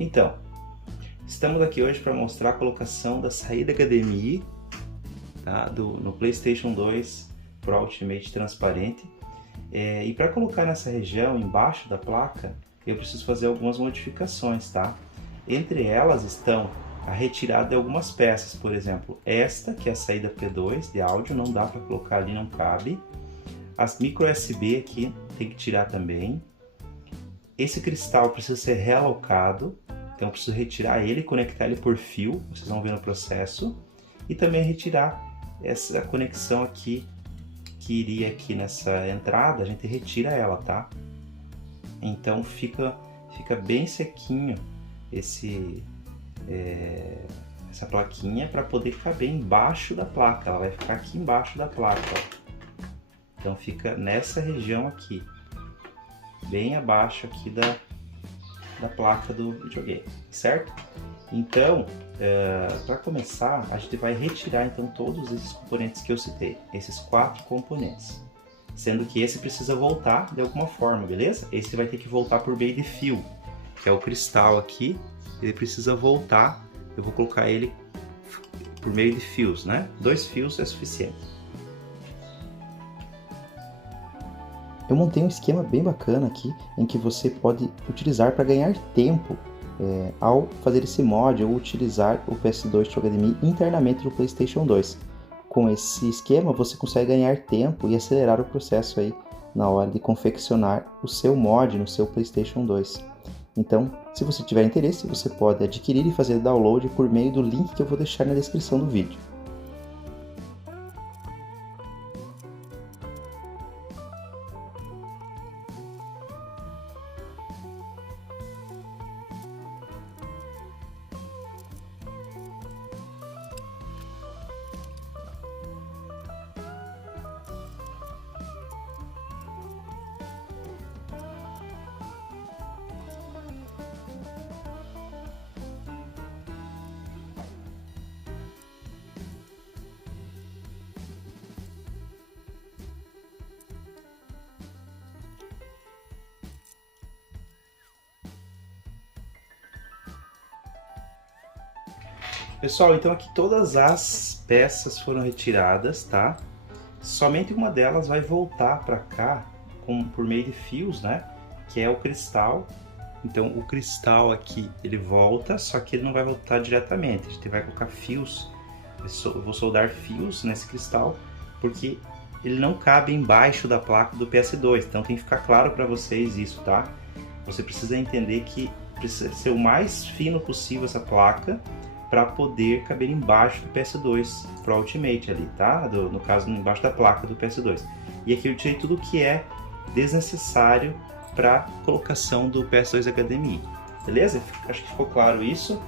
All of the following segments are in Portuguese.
Então, estamos aqui hoje para mostrar a colocação da saída HDMI, tá? No PlayStation 2 Pro Ultimate transparente. E para colocar nessa região, embaixo da placa, eu preciso fazer algumas modificações, tá? Entre elas estão a retirada de algumas peças, por exemplo, esta que é a saída P2 de áudio, não dá para colocar ali, não cabe. As micro USB aqui tem que tirar também. Esse cristal precisa ser realocado, então eu preciso retirar ele e conectar ele por fio, vocês vão ver no processo. E também retirar essa conexão aqui, que iria aqui nessa entrada, a gente retira ela, tá? Então fica bem sequinho essa plaquinha para poder caber embaixo da placa, ela vai ficar aqui embaixo da placa, ó. Então fica nessa região aqui, bem abaixo aqui da placa do videogame, certo? Então, para começar, a gente vai retirar então todos esses componentes que eu citei, esses 4 componentes, sendo que esse precisa voltar de alguma forma, beleza? Esse vai ter que voltar por meio de fio, que é o cristal aqui, ele precisa voltar, eu vou colocar ele por meio de fios, né? 2 fios é suficiente. Eu montei um esquema bem bacana aqui, em que você pode utilizar para ganhar tempo ao fazer esse mod ou utilizar o PS2 True HDMI internamente no PlayStation 2. Com esse esquema você consegue ganhar tempo e acelerar o processo aí na hora de confeccionar o seu mod no seu PlayStation 2. Então, se você tiver interesse, você pode adquirir e fazer download por meio do link que eu vou deixar na descrição do vídeo. Pessoal, então aqui todas as peças foram retiradas, tá? Somente uma delas vai voltar para cá por meio de fios, né? Que é o cristal. Então o cristal aqui ele volta, só que ele não vai voltar diretamente. A gente vai colocar fios. Eu vou soldar fios nesse cristal, porque ele não cabe embaixo da placa do PS2. Então tem que ficar claro para vocês isso, tá? Você precisa entender que precisa ser o mais fino possível essa placa, para poder caber embaixo do PS2 Pro Ultimate ali, tá? No caso, embaixo da placa do PS2. E aqui eu tirei tudo que é desnecessário para colocação do PS2 HDMI, beleza? Acho que ficou claro isso.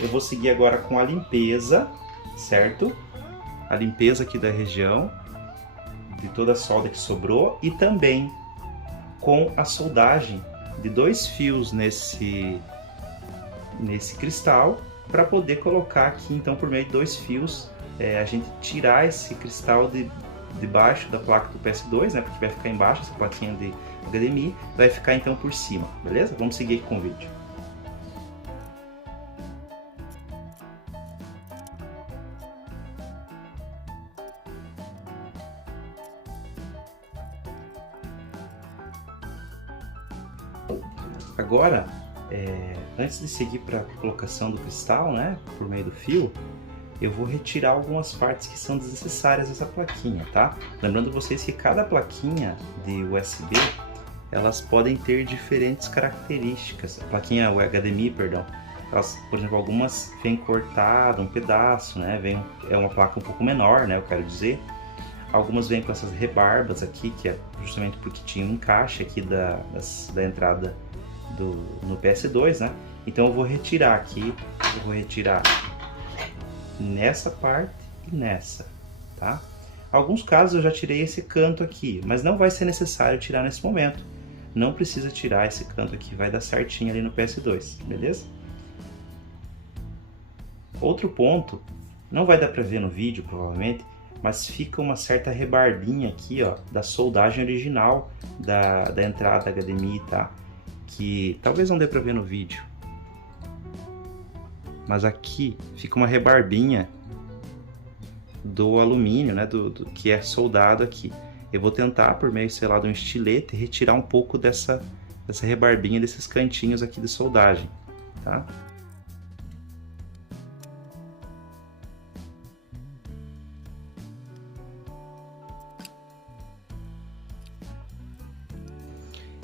Eu vou seguir agora com a limpeza, certo? A limpeza aqui da região, de toda a solda que sobrou, e também com a soldagem de 2 fios nesse cristal, para poder colocar aqui então por meio de 2 fios, a gente tirar esse cristal de baixo da placa do PS2, né, porque vai ficar embaixo essa plaquinha de HDMI, vai ficar então por cima, beleza? Vamos seguir aqui com o vídeo. Agora, antes de seguir para a colocação do cristal, né, por meio do fio, eu vou retirar algumas partes que são desnecessárias dessa plaquinha, tá? Lembrando vocês que cada plaquinha de USB, elas podem ter diferentes características. A plaquinha HDMI, perdão, elas, por exemplo, algumas vêm cortado um pedaço, né? É uma placa um pouco menor, né? Eu quero dizer. Algumas vêm com essas rebarbas aqui, que é justamente porque tinha um encaixe aqui da entrada no PS2, né? Então eu vou retirar aqui, eu vou retirar nessa parte e nessa, tá? Alguns casos eu já tirei esse canto aqui, mas não vai ser necessário tirar nesse momento. Não precisa tirar esse canto aqui, vai dar certinho ali no PS2, beleza? Outro ponto, não vai dar para ver no vídeo provavelmente, mas fica uma certa rebarbinha aqui, ó, da soldagem original da entrada HDMI, tá? Que talvez não dê para ver no vídeo, mas aqui fica uma rebarbinha do alumínio, né, que é soldado aqui. Eu vou tentar, por meio, sei lá, de um estilete, retirar um pouco dessa rebarbinha, desses cantinhos aqui de soldagem, tá?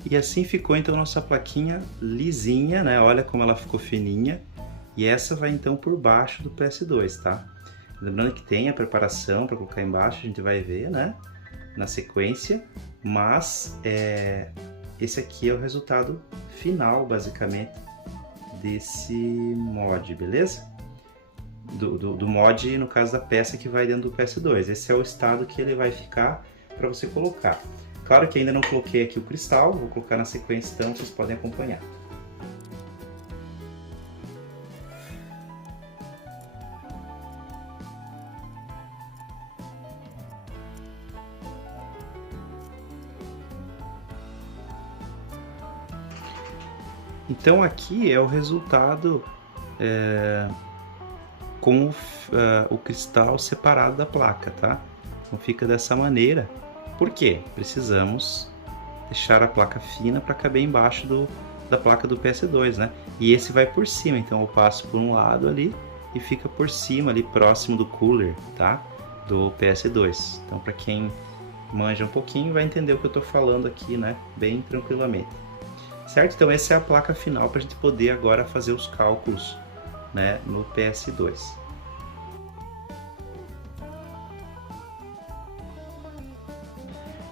E assim ficou então nossa plaquinha lisinha, né? Olha como ela ficou fininha. E essa vai então por baixo do PS2, tá? Lembrando que tem a preparação para colocar embaixo, a gente vai ver, né? Na sequência. Mas esse aqui é o resultado final, basicamente, desse mod, beleza? Do mod, no caso da peça que vai dentro do PS2. Esse é o estado que ele vai ficar para você colocar. Claro que ainda não coloquei aqui o cristal, vou colocar na sequência, então vocês podem acompanhar. Então aqui é o resultado com o cristal separado da placa, tá? Então fica dessa maneira. Por quê? Precisamos deixar a placa fina para caber embaixo da placa do PS2, né? E esse vai por cima, então eu passo por um lado ali e fica por cima ali, próximo do cooler, tá? Do PS2. Então para quem manja um pouquinho vai entender o que eu estou falando aqui, né? Bem tranquilamente. Certo? Então essa é a placa final para a gente poder agora fazer os cálculos, né, no PS2.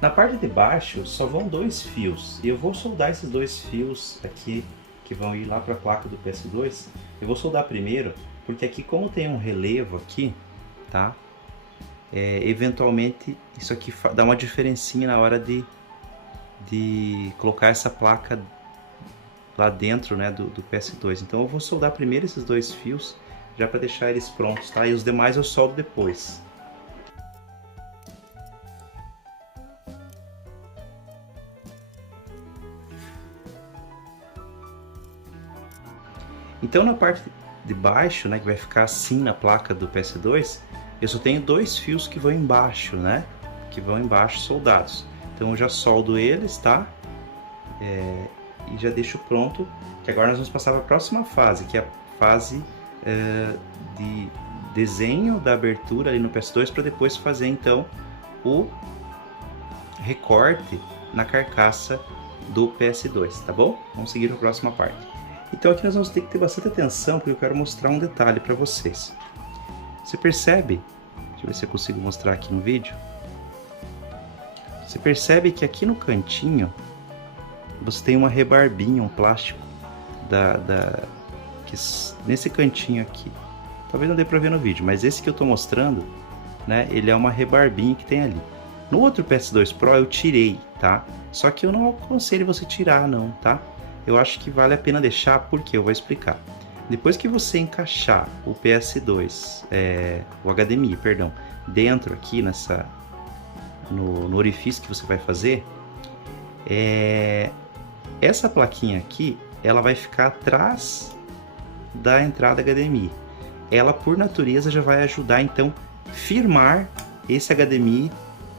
Na parte de baixo só vão 2 fios e eu vou soldar esses 2 fios aqui que vão ir lá para a placa do PS2. Eu vou soldar primeiro porque aqui, como tem um relevo aqui, tá? Eventualmente isso aqui dá uma diferencinha na hora de colocar essa placa lá dentro, né, do PS2. Então eu vou soldar primeiro esses 2 fios já para deixar eles prontos, tá? E os demais eu soldo depois. Então na parte de baixo, né, que vai ficar assim na placa do PS2, eu só tenho 2 fios que vão embaixo, né? Que vão embaixo soldados. Então eu já soldo eles, tá? E já deixo pronto, que agora nós vamos passar para a próxima fase, que é a fase de desenho da abertura ali no PS2, para depois fazer então o recorte na carcaça do PS2, tá bom? Vamos seguir para a próxima parte. Então aqui nós vamos ter que ter bastante atenção, porque eu quero mostrar um detalhe para vocês. Você percebe, deixa eu ver se eu consigo mostrar aqui no vídeo. Você percebe que aqui no cantinho você tem uma rebarbinha, um plástico nesse cantinho aqui. Talvez não dê para ver no vídeo, mas esse que eu estou mostrando, né, ele é uma rebarbinha que tem ali. No outro PS2 Pro eu tirei, tá? Só que eu não aconselho você tirar não, tá? Eu acho que vale a pena deixar, porque eu vou explicar. Depois que você encaixar o PS2, o HDMI, perdão, dentro aqui no orifício que você vai fazer, essa plaquinha aqui, ela vai ficar atrás da entrada HDMI. Ela, por natureza, já vai ajudar, então, firmar esse HDMI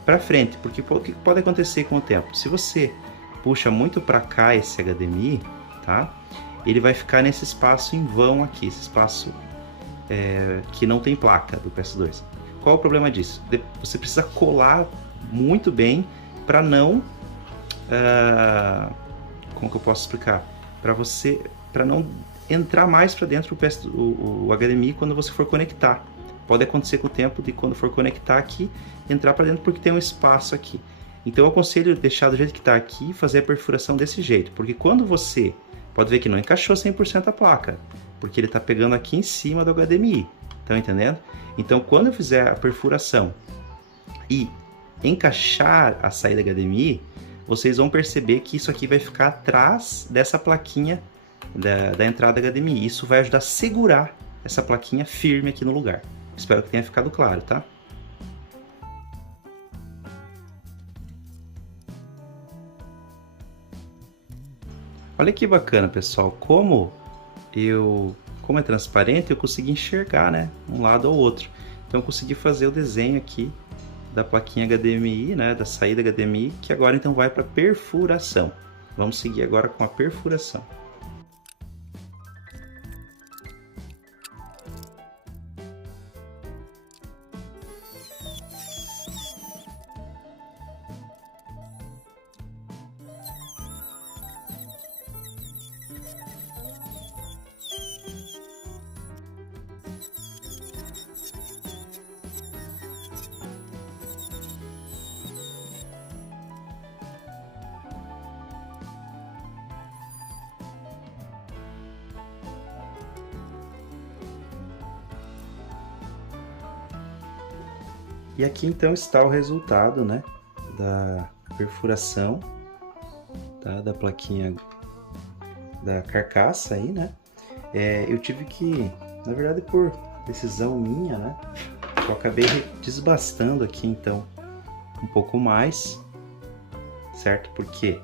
para frente, porque o que pode acontecer com o tempo? Se você puxa muito para cá esse HDMI, tá? Ele vai ficar nesse espaço em vão aqui, esse espaço que não tem placa do PS2. Qual o problema disso? Você precisa colar muito bem para não... como que eu posso explicar? Para não entrar mais para dentro o HDMI quando você for conectar. Pode acontecer com o tempo de quando for conectar aqui, entrar para dentro porque tem um espaço aqui. Então eu aconselho deixar do jeito que está aqui e fazer a perfuração desse jeito, porque quando você pode ver que não encaixou 100% a placa, porque ele está pegando aqui em cima do HDMI, estão entendendo? Então quando eu fizer a perfuração e encaixar a saída HDMI, vocês vão perceber que isso aqui vai ficar atrás dessa plaquinha da entrada HDMI. Isso vai ajudar a segurar essa plaquinha firme aqui no lugar. Espero que tenha ficado claro, tá? Olha que bacana, pessoal, como eu como é transparente, eu consegui enxergar, né, um lado ou outro. Então eu consegui fazer o desenho aqui da plaquinha HDMI, né, da saída HDMI, que agora então vai para perfuração. Vamos seguir agora com a perfuração. E aqui então está o resultado, né, da perfuração, tá, da plaquinha da carcaça aí, né. Eu tive que, na verdade por decisão minha, né, eu acabei desbastando aqui então um pouco mais, certo? Porque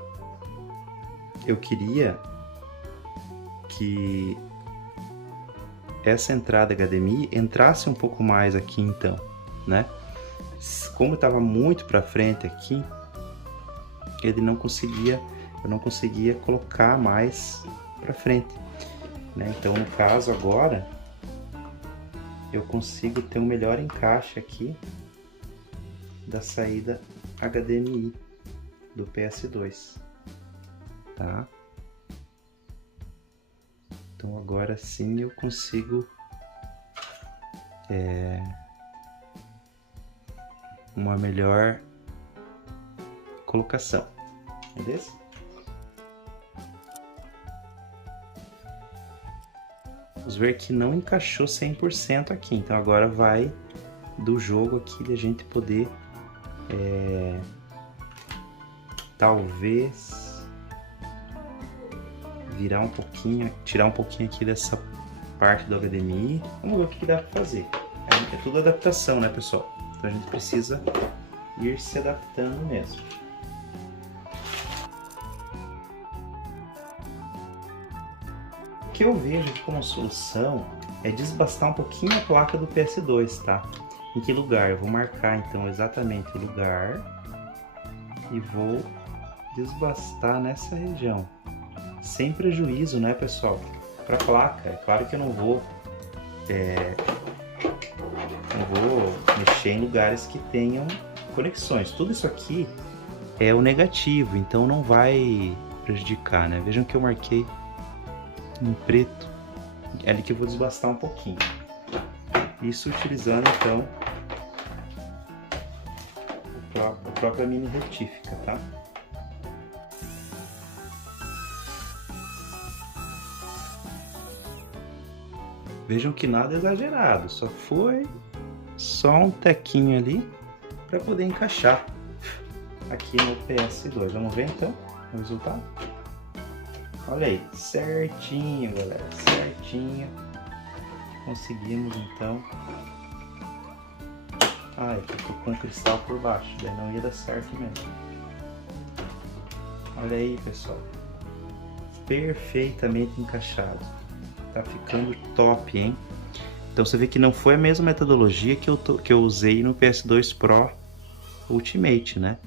eu queria que essa entrada HDMI entrasse um pouco mais aqui então, né? Como estava muito para frente aqui, eu não conseguia colocar mais para frente, né? Então no caso agora eu consigo ter um melhor encaixe aqui da saída HDMI do PS2, tá? Então agora sim eu consigo uma melhor colocação, beleza? Vamos ver que não encaixou 100% aqui, então agora vai do jogo aqui de a gente poder talvez virar um pouquinho, tirar um pouquinho aqui dessa parte do HDMI. Vamos ver o que dá para fazer. É tudo adaptação, né, pessoal? Então a gente precisa ir se adaptando mesmo. O que eu vejo como solução é desbastar um pouquinho a placa do PS2, tá? Em que lugar? Eu vou marcar então exatamente o lugar e vou desbastar nessa região, sem prejuízo, né, pessoal, para a placa. É claro que eu não vou mexer em lugares que tenham conexões. Tudo isso aqui é o negativo, então não vai prejudicar, né? Vejam que eu marquei em preto, é ali que eu vou desbastar um pouquinho. Isso utilizando então a própria mini retífica, tá? Vejam que nada exagerado, só foi um tequinho ali para poder encaixar aqui no PS2. Vamos ver então o resultado? Olha aí, certinho, galera, certinho. Conseguimos então. Ai, tô com o cristal por baixo, daí não ia dar certo mesmo. Olha aí, pessoal, perfeitamente encaixado. Tá ficando top, hein? Então você vê que não foi a mesma metodologia que eu usei no PS2 Pro Ultimate, né?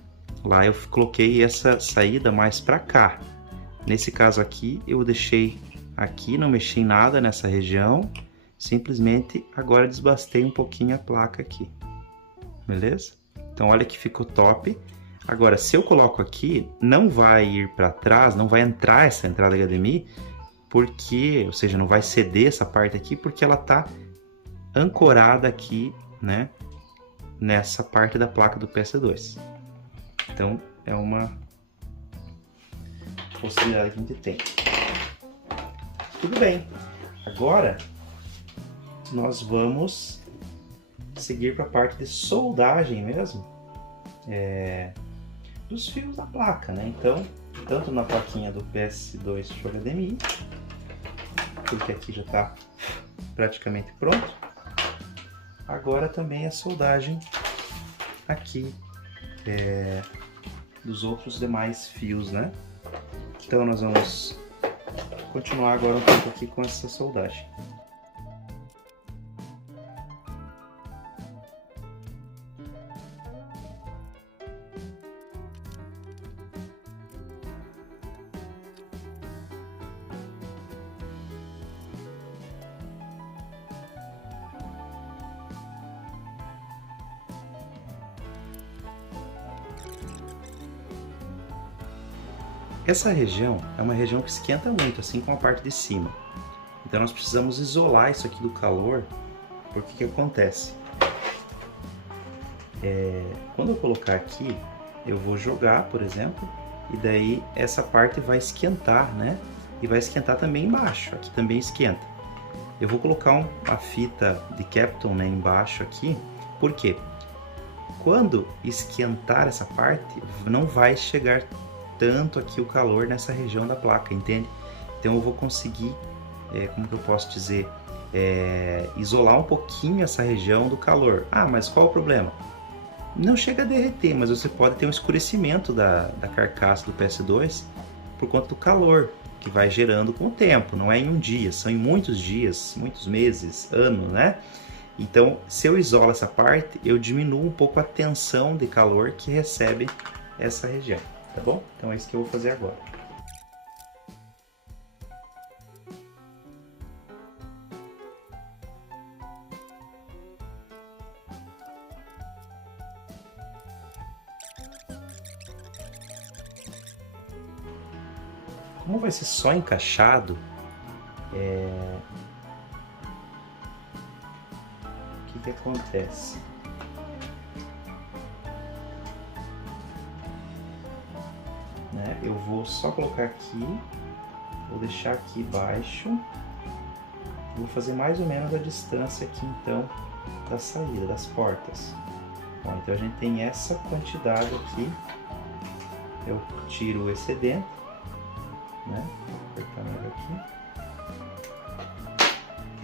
Lá eu coloquei essa saída mais para cá. Nesse caso aqui eu deixei aqui, não mexi em nada nessa região, simplesmente agora desbastei um pouquinho a placa aqui, beleza? Então olha que ficou top. Agora se eu coloco aqui, não vai ir para trás, não vai entrar essa entrada HDMI, porque, ou seja, não vai ceder essa parte aqui, porque ela tá ancorada aqui, né, nessa parte da placa do PS2. Então é uma possibilidade que a gente tem. Tudo bem. Agora nós vamos seguir para a parte de soldagem mesmo, dos fios da placa, né? Então, tanto na plaquinha do PS2 HDMI, porque aqui já está praticamente pronto. Agora também a soldagem aqui dos outros demais fios, né? Então nós vamos continuar agora um pouco aqui com essa soldagem. Essa região é uma região que esquenta muito, assim como a parte de cima. Então nós precisamos isolar isso aqui do calor, porque o que acontece? Quando eu colocar aqui, eu vou jogar, por exemplo, e daí essa parte vai esquentar, né? E vai esquentar também embaixo, aqui também esquenta. Eu vou colocar a fita de Kapton, né, embaixo aqui, por quê? Quando esquentar essa parte, não vai chegar tanto aqui o calor nessa região da placa, entende? Então eu vou conseguir, como que eu posso dizer, isolar um pouquinho essa região do calor. Ah, mas qual o problema? Não chega a derreter, mas você pode ter um escurecimento da carcaça do PS2 por conta do calor que vai gerando com o tempo, não é em um dia, são em muitos dias, muitos meses, anos, né? Então, se eu isolo essa parte, eu diminuo um pouco a tensão de calor que recebe essa região. Tá bom? Então é isso que eu vou fazer agora. Como vai ser só encaixado, o que acontece? Eu vou só colocar aqui, vou deixar aqui baixo, vou fazer mais ou menos a distância aqui então da saída, das portas. Bom, então a gente tem essa quantidade aqui, eu tiro o excedente, né? Vou cortar mais aqui.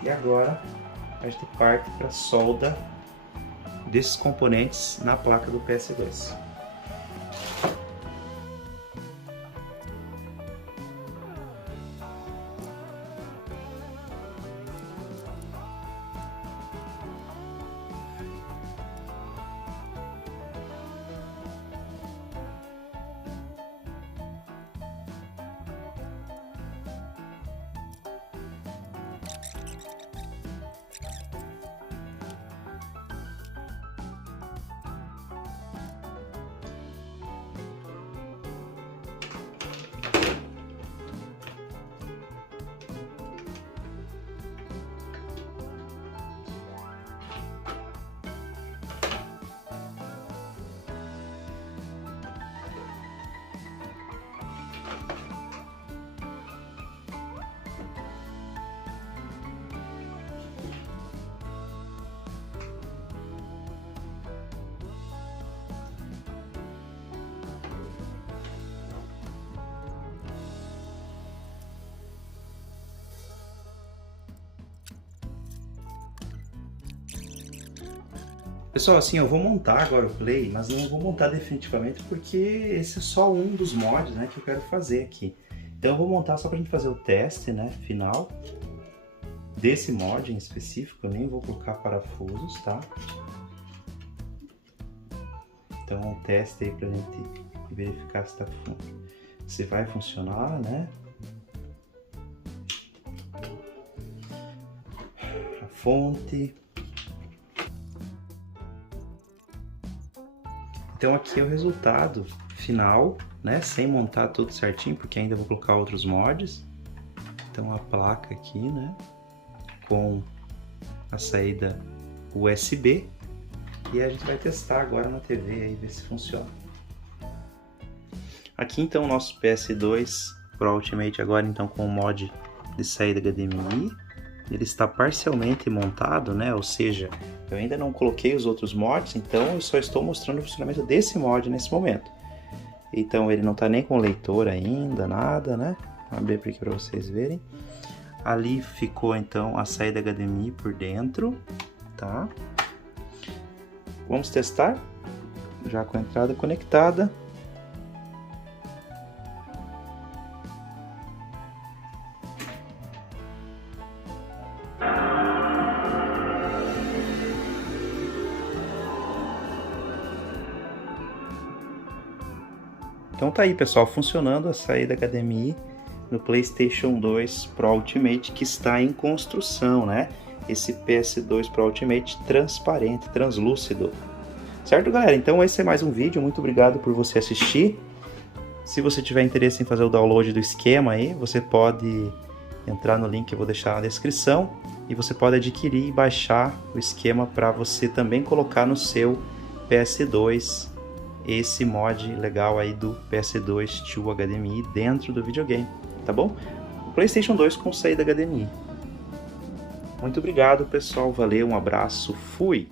E agora a gente parte para a solda desses componentes na placa do PS2. Pessoal, assim, eu vou montar agora o Play, mas não vou montar definitivamente porque esse é só um dos mods, né, que eu quero fazer aqui. Então eu vou montar só pra gente fazer o teste, né, final desse mod em específico. Eu nem vou colocar parafusos, tá? Então um teste aí pra gente verificar se vai funcionar, né? A fonte. Então aqui é o resultado final, né? Sem montar tudo certinho, porque ainda vou colocar outros mods. Então a placa aqui, né? Com a saída USB. E a gente vai testar agora na TV aí, ver se funciona. Aqui então o nosso PS2 Pro Ultimate agora então com o mod de saída HDMI. Ele está parcialmente montado, né? Ou seja, eu ainda não coloquei os outros mods, então eu só estou mostrando o funcionamento desse mod nesse momento. Então ele não está nem com leitor ainda, nada, né? Vou abrir aqui para vocês verem. Ali ficou então a saída HDMI por dentro, tá? Vamos testar, já com a entrada conectada. Então tá aí, pessoal, funcionando a saída HDMI no PlayStation 2 Pro Ultimate, que está em construção, né? Esse PS2 Pro Ultimate transparente, translúcido. Certo, galera? Então esse é mais um vídeo. Muito obrigado por você assistir. Se você tiver interesse em fazer o download do esquema aí, você pode entrar no link que eu vou deixar na descrição e você pode adquirir e baixar o esquema para você também colocar no seu PS2 esse mod legal aí do PS2 to HDMI dentro do videogame, tá bom? O PlayStation 2 com saída HDMI. Muito obrigado, pessoal. Valeu, um abraço, fui!